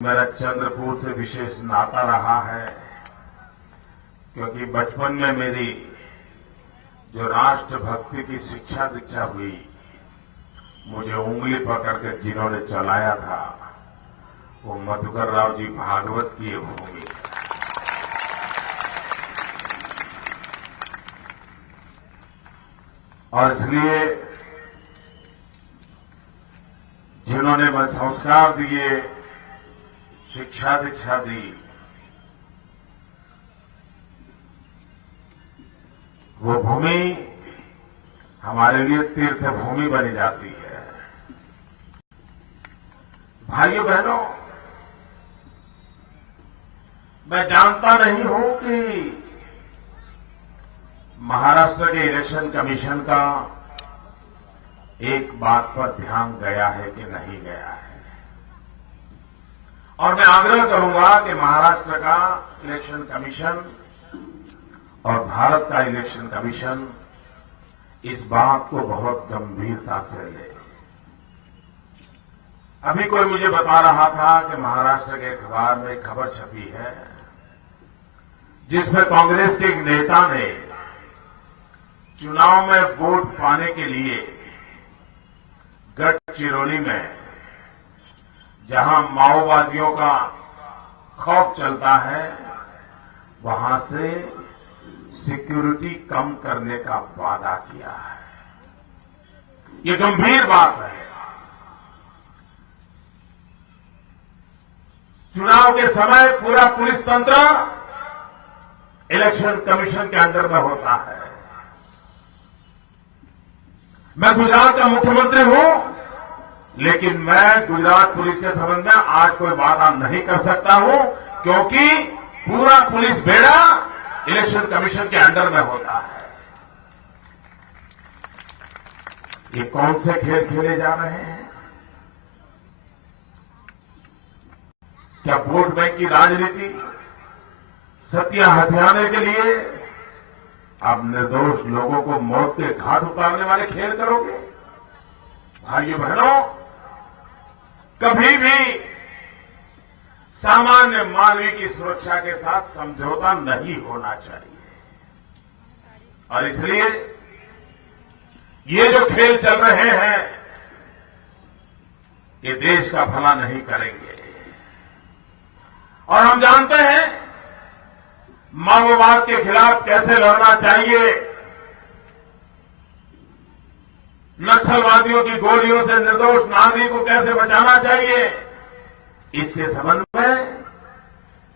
मेरा चंद्रपुर से विशेष नाता रहा है क्योंकि बचपन में मेरी जो राष्ट्रभक्ति की शिक्षा दीक्षा हुई, मुझे उंगली पकड़कर जिन्होंने चलाया था वो मधुकर राव जी भागवत की भूमि है। और इसलिए जिन्होंने मैं संस्कार दिए, शिक्षा दीक्षा दी, वो भूमि हमारे लिए तीर्थ भूमि बनी जाती है। भाइयों बहनों, मैं जानता नहीं हूं कि महाराष्ट्र के इलेक्शन कमीशन का एक बात पर ध्यान गया है कि नहीं गया है, और मैं आग्रह करूंगा कि महाराष्ट्र का इलेक्शन कमीशन और भारत का इलेक्शन कमीशन इस बात को बहुत गंभीरता से ले। अभी कोई मुझे बता रहा था कि महाराष्ट्र के अखबार में एक खबर छपी है जिसमें कांग्रेस के एक नेता ने चुनाव में वोट पाने के लिए गढ़चिरौली में, जहां माओवादियों का खौफ चलता है, वहां से सिक्योरिटी कम करने का वादा किया है। ये गंभीर बात है। चुनाव के समय पूरा पुलिस तंत्र इलेक्शन कमीशन के अंडर में होता है। मैं गुजरात का मुख्यमंत्री हूं, लेकिन मैं गुजरात पुलिस के संबंध में आज कोई वादा नहीं कर सकता हूं, क्योंकि पूरा पुलिस बेड़ा इलेक्शन कमीशन के अंडर में होता है। ये कौन से खेल खेले जा रहे हैं? क्या वोट बैंक की राजनीति, सत्या हथियाने के लिए आप निर्दोष लोगों को मौत के घाट उतारने वाले खेल करोगे? भाइयों बहनों, कभी भी सामान्य मानवीय की सुरक्षा के साथ समझौता नहीं होना चाहिए। और इसलिए ये जो खेल चल रहे हैं, ये देश का भला नहीं करेंगे। और हम जानते हैं माओवाद के खिलाफ कैसे लड़ना चाहिए, नक्सलवादियों की गोलियों से निर्दोष नागरिक को कैसे बचाना चाहिए, इसके संबंध में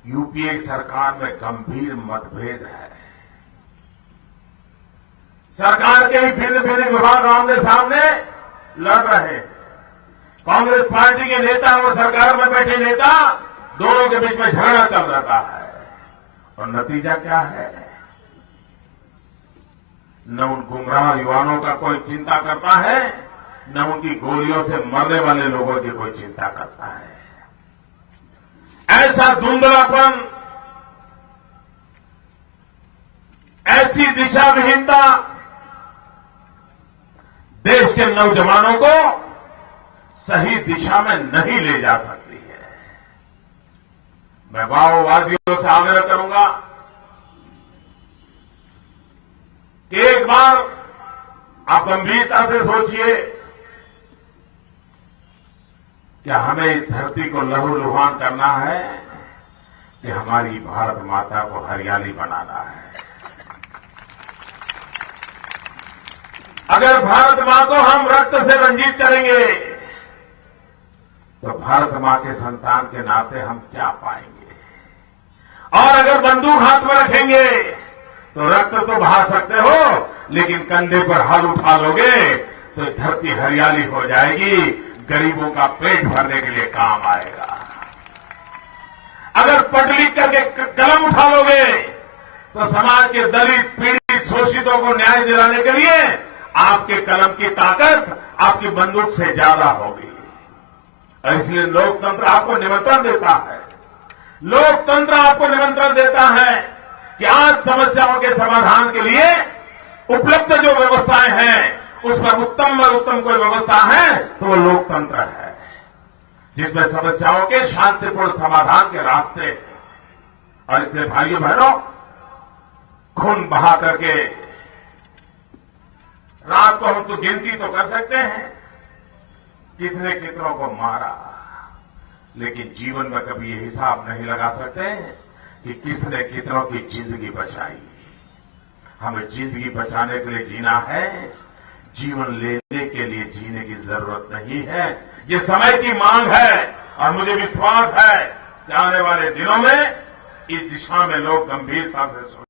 यूपीए सरकार में गंभीर मतभेद है। सरकार के ही भिन्न भिन्न विभाग आमने सामने लड़ रहे हैं। कांग्रेस पार्टी के नेता और सरकार में बैठे नेता दोनों के बीच में झगड़ा चल रहा है, और नतीजा क्या है? न उन गुमराह युवाओं का कोई चिंता करता है, न उनकी गोलियों से मरने वाले लोगों की कोई चिंता करता है। ऐसा धुंधलापन, ऐसी दिशा विहीनता देश के नौजवानों को सही दिशा में नहीं ले जा सकती है। मैं माओवादियों से आग्रह करूंगा कि एक बार आप गंभीरता से सोचिए, क्या हमें इस धरती को लहूलुहान करना है कि हमारी भारत माता को हरियाली बनाना है? अगर भारत मां को हम रक्त से रंजित करेंगे तो भारत मां के संतान के नाते हम क्या पाएंगे? और अगर बंदूक हाथ में रखेंगे तो रक्त तो बहा सकते हो, लेकिन कंधे पर हाथ उठा लोगे तो धरती हरियाली हो जाएगी, गरीबों का पेट भरने के लिए काम आएगा। अगर पढ़ लिख करके कलम उठा लोगे तो समाज के दलित, पीड़ित, शोषितों को न्याय दिलाने के लिए आपके कलम की ताकत आपकी बंदूक से ज्यादा होगी। और इसलिए लोकतंत्र आपको निमंत्रण देता है, लोकतंत्र आपको निमंत्रण देता है कि आज समस्याओं के समाधान के लिए उपलब्ध जो व्यवस्थाएं हैं, उस पर उत्तम और उत्तम कोई व्यवस्था है तो वो लोकतंत्र है। जिसमें समस्याओं के शांतिपूर्ण समाधान के रास्ते हैं। और इसलिए भाइयों बहनों, खून बहा करके रात को हम तो गिनती तो कर सकते हैं कितने कितनों को मारा, लेकिन जीवन में कभी ये हिसाब नहीं लगा सकते कि किसने कितनों की जिंदगी बचाई। हमें जिंदगी बचाने के लिए जीना है, जीवन लेने के लिए जीने की जरूरत नहीं है। ये समय की मांग है और मुझे विश्वास है कि आने वाले दिनों में इस दिशा में लोग गंभीरता से